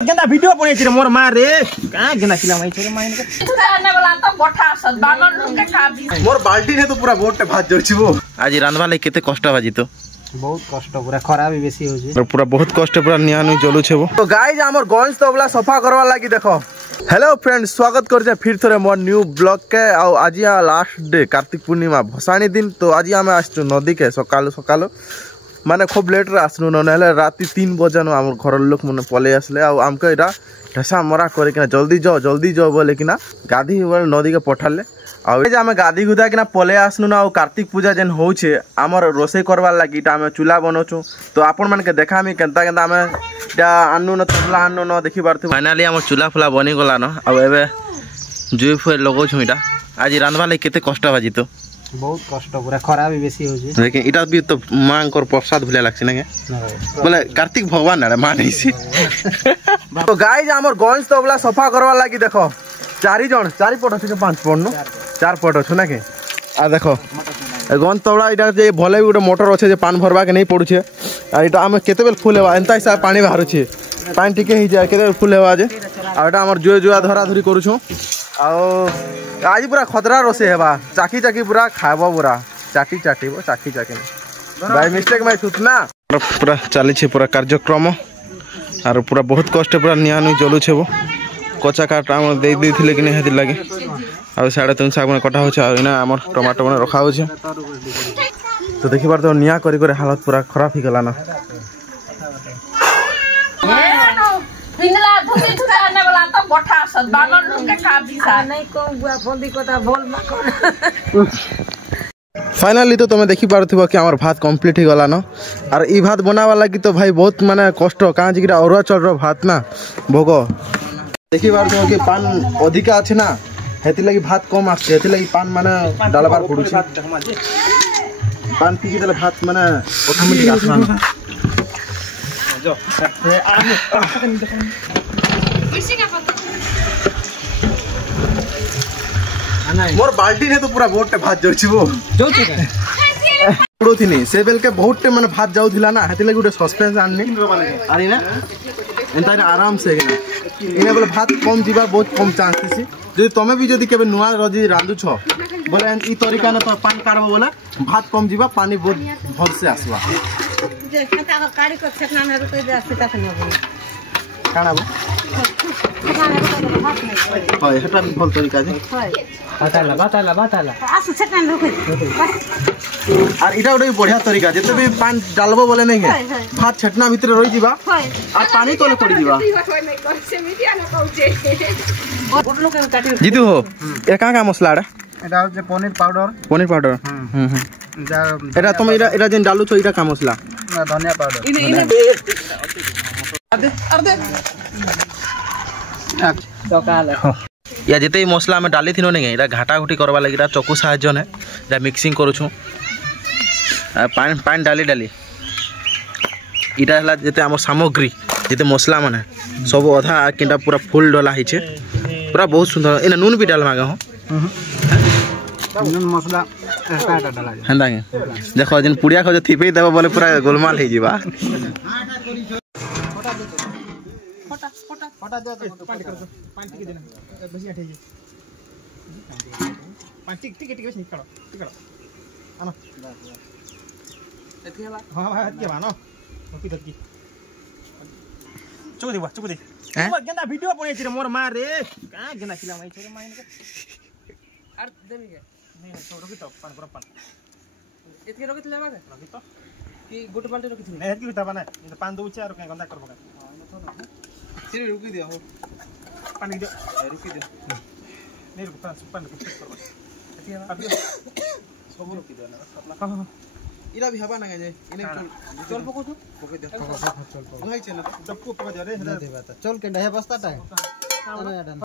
गेंदा वीडियो बने छिरे मोर मां रे का गेंदा खिला माई छोरे माई ने आने वाला तो गोठा सद बागन के खा दी मोर बाल्टी ने तो पूरा बोट भाज जोछि वो आज रांधवा ले केते कष्ट बाजी तो बहुत कष्ट पूरा खरा भी बेसी हो जे पूरा बहुत कष्ट पूरा नियानु जलु छे वो तो गाइस हमर गंज तो वाला सफा करवा लागी देखो। हेलो फ्रेंड्स, स्वागत कर फिर थोड़े मोर न्यू ब्लॉग के। आज लास्ट डे कार्तिक पूर्णिमा भसाणी दिन। तो आज आम आसचु नदी के सकाल सकाल माने खूब लेट रे आसनु न राति 3 बजे आम घर लोक मैंने पलि आसले आमको यहाँ ढेसा मरा करके जल्दी जाओ बोले कि गाधी नदी के पठाले आम गाधी गुधा कि पलि आसनु ना। कार्तिक पूजा जेन होचे आमर रोसे करवार लगी आम चूल्हा बनाऊँ। तो आपण मानके देखामी केनता केनता आम आनु न तबला आनु न देखि पारथि। फाइनाली आम चूल्हा फुला बनी गला न आबे जुई फुए लगाउछु। इटा आज रांधवा ले केते कष्ट बाजी तो बहुत कष्ट पूरा खरा भी बेसी हो जे लेकिन इटा भी तो मां कर प्रसाद भुले लागछि न बोले कार्तिक भगवान ना मान हिसी। तो गाइस हमर गंज तो वाला सफा करवा लागी देखो 4 जण 4 पट अछि 5 पट नु 4 पट अछि ना के आ देखो गंज तवला इटा जे भले गुटे मोटर अछि जे पान भरबा के नहीं पडुछे। आ इटा हम केते बेल फुल हेबा एंता हिसाब पानी बाहर छी पानी टिके ही जाय केते फुल हेबा जे आ इटा हमर जुआ धरा धरी करू छु। आ आज पूरा खतरा रोसे हेबा चाकी चाकी पूरा खाबो पूरा चाटी चाटीबो चाकी चाकी बाय मिस्टेक में सुतना पूरा चली छे पूरा कार्यक्रम और पूरा बहुत कष्ट पूरा नियानु जलु छे वो कच्चा काट हम दे दैथिले कि नहीं लगे आ साढ़े 3 साग में कटा होछ आ इना हमर टमाटर में रखा होछ। तो देखि बार तो निया करी करे हालत पूरा खराब ही गला ना। पिंगला धुकी धुकाने वाला तो गोठा सद बागन के खा दी सा नहीं को बुआ फोंदी कोता बोल मको। फाइनली तो तुम देखि पारथिबो कि हमर भात कंप्लीट ही गला न। और ई भात बनावा लागी तो भाई बहुत माने कष्ट कां जिकरा अरुआ चलरो भात ना भोग देखि पारथिबो कि पान अधिका अछि ना हेति लागि भात कम आछे हेति लागि पान माने डालबार पडुछि पान पीकी देले भात माने ऑटोमेटिक आसमान जो मोर बाल्टी ने तो पूरा बोट भात जोछि वो पडोथिनी से बेल के बहुत माने भात जाउथिला ना हेति लागि गुटे सस्पेंस आननी आनी ना एंता आराम से इने बोले भात कम जीवा बहुत कम चांस थी। जदि तमे भी जदि केबे नुआ रजी रांधु छ बोले ई तरीका न तो पानी काढबो बोले भात कम जीवा पानी बहुत भल से आसवा जे खाता काड़ी को छटना में तो दे सीता से न काना बो हाय हेटा भी भल तरीका जे बताला आसु छटना में रुक और इटा उडे बढ़िया तरीका जेते भी पानी डालबो बोले नहीं है भात छटना भीतर रही जीवा और पानी तले पड़ी जीवा जीतू हो ए का मसला रे एटा जे पनीर पाउडर जा एटा तुम एटा जेन डालु छ एटा का मसला धनिया पाउडर या जिते मसला में डाली थिनो नहीं घाटा घुटी करवा लगी चकु साहाय्य ने मिक्सिंग करूँ पानी डाली डाली इटा है जिते आम सामग्री जिते मसला माने सब अधा किंटा पूरा फुल डला है पूरा बहुत सुंदर एना नून भी डालमा गे नून मसला एटा डाला हेंदा देखो जिन पुड़िया खो थिपे देबो बोले पूरा गोलमाल हे जीवा फटा दे तो पानी टिके देना बसिया ठे पानी टिके बस निकलो आनो एथि हला हां भाई एथि बानो ओकी दकी चुक दे गेंदा वीडियो बने छिरे मोर मां रे का गेंदा खिला माई छोरे माई ने आर देबी के नहीं तो रखी तो पान पान एथि रखि लेबा के रखि तो की गुट बाल्टी रखि थी नहीं एथि तबा ना पान दोचे और के गंदा करबो का सिर रुकी दे हो पानी दे रुकी दे नहीं रुक पान को चेक करो एथि अब सब रुकी दे ना हां इरा भी हवा ना जे इने चल पको तो पके दे चल नहीं चल तो पको दे रे दे बात चल के डहे बस्ता टा